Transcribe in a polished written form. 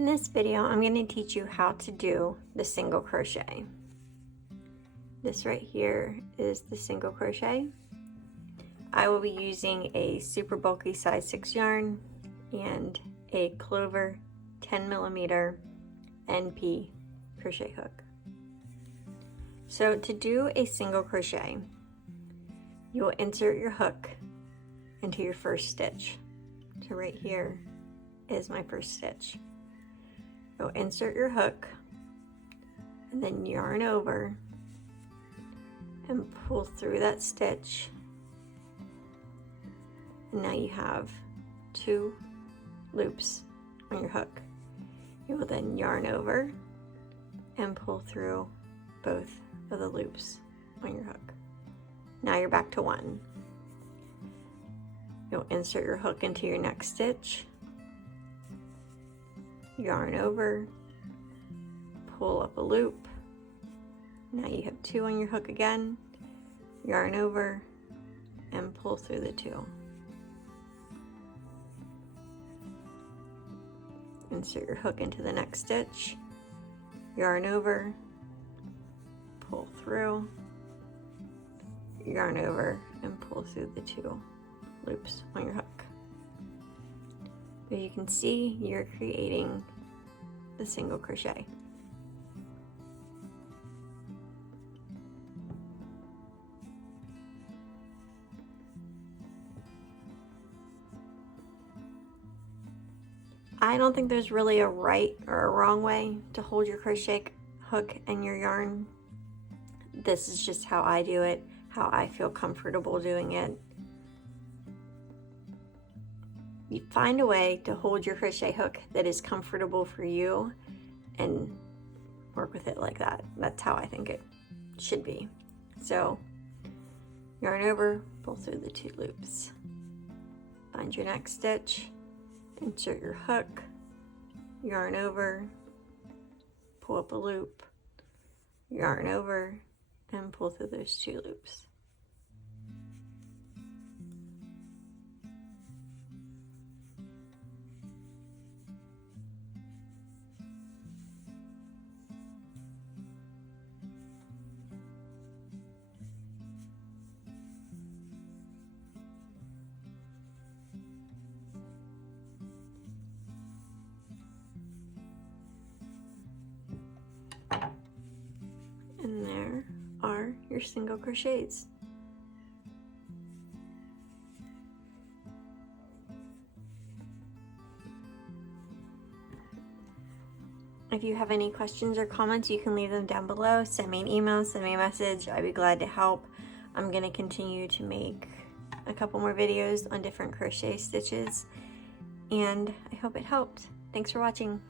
In this video, I'm going to teach you how to do the single crochet. This right here is the single crochet. I will be using a super bulky size 6 yarn and a Clover 10mm NP crochet hook. So to do a single crochet, you will insert your hook into your first stitch. So right here is my first stitch. You'll insert your hook and then yarn over and pull through that stitch. And now you have 2 loops on your hook. You will then yarn over and pull through both of the loops on your hook. Now you're back to 1. You'll insert your hook into your next stitch, yarn over, pull up a loop. Now you have 2 on your hook again, yarn over and pull through the 2. Insert your hook into the next stitch, yarn over, pull through, yarn over and pull through the 2 loops on your hook. As you can see, you're creating the single crochet. I don't think there's really a right or a wrong way to hold your crochet hook and your yarn. This is just how I do it, how I feel comfortable doing it. You find a way to hold your crochet hook that is comfortable for you and work with it like that. That's how I think it should be. So yarn over, pull through the 2 loops. Find your next stitch, insert your hook, yarn over, pull up a loop, yarn over, and pull through those 2 loops. And there are your single crochets. If you have any questions or comments, you can leave them down below. Send me an email, send me a message. I'd be glad to help. I'm going to continue to make a couple more videos on different crochet stitches, and I hope it helped. Thanks for watching.